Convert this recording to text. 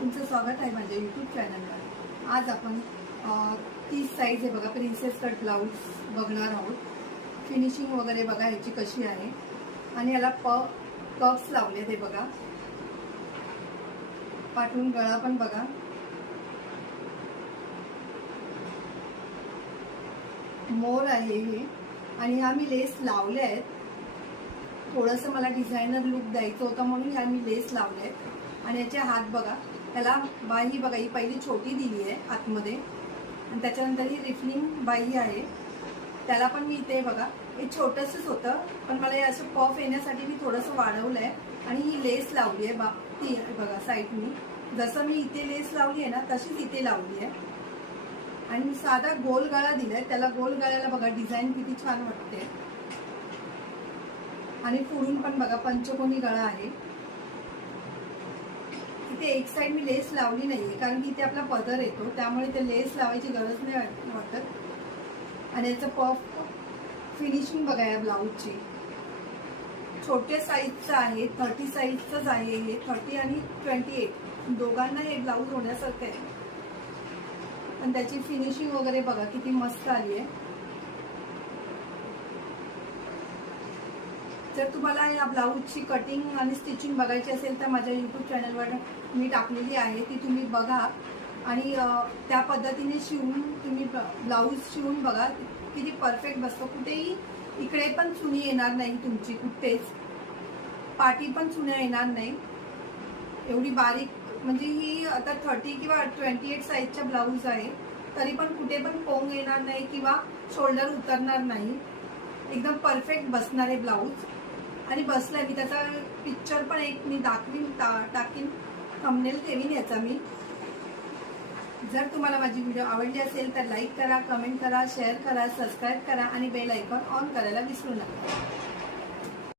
तुमचं स्वागत आहे माझ्या यूट्यूब चॅनलवर। आज आपण 30 साईज आहे बघा प्रिन्सेस कट ब्लाऊज बघणार आहोत। फिनिशिंग वगैरे बघा ह्याची कशी आहे आणि याला कप्स लावले ते बघा। पाठून गळा पण बघा, मोर आहे हे आणि ह्या मी लेस लावले आहेत। थोडंसं मला डिझायनर लुक द्यायचं होतं म्हणून ह्या मी लेस लावले आहेत। आणि याचे हात बघा, त्याला बाही बघा, ही पहिली छोटी दिली आहे आतमध्ये आणि त्याच्यानंतर ही रिफलिंग बाही आहे। त्याला पण मी इथे बघा, हे छोटंसंच होतं पण मला हे असं पफ येण्यासाठी मी थोडंसं वाढवलं आहे आणि ही लेस लावली आहे ती बघा साईडनी। जसं मी इथे लेस लावली आहे ना तशीच इथे लावली आहे आणि साधा गोल गळा दिलाय। त्याला गोल गळ्याला बघा डिझाईन किती छान वाटते आणि पुढून पण बघा पंचकोनी गळा आहे। इथे एक साइड मी लेस लावली नाहीये कारण की इथे आपला पदर येतो, त्यामुळे ते लेस लावायची गरज नाही वाटत। आणि याचं पफ फिनिशिंग बघा या ब्लाऊजची, छोट्या साईजचं आहे, 30 साईजचंच आहे हे। 30 आणि 28 दोघांना हे ब्लाऊज होण्यासारखं आहे। पण त्याची फिनिशिंग वगैरे बघा किती मस्त आली आहे। जर तुम्हाला या ब्लाऊजची कटिंग आणि स्टिचिंग बघायची असेल तर माझ्या यूट्यूब चॅनलवर मी टाकलेली आहे, ती तुम्ही बघा आणि त्या पद्धतीने शिवून तुम्ही ब्लाऊज शिवून बघा किती परफेक्ट बसतो। कुठेही इकडे पण चुनी येणार नाही तुमची, कुठेच पाठी पण चुन्या येणार नाही। एवढी बारीक म्हणजे ही आता 30 किंवा 28 साईजचा ब्लाऊज आहे, तरी पण कुठे पण पोंग येणार नाही किंवा शोल्डर उतरणार नाही। एकदम परफेक्ट बसणार आहे ब्लाऊज आणि बसलाय। मी त्याचा पिक्चर पण एक मी टाकीन, थंबनेल ठेवीन याचा मी। जर तुम्हाला माझी व्हिडिओ आवडली असेल तर लाईक करा, कमेंट करा, शेअर करा, सबस्क्राईब करा आणि बेल आयकॉन ऑन करायला विसरू नका।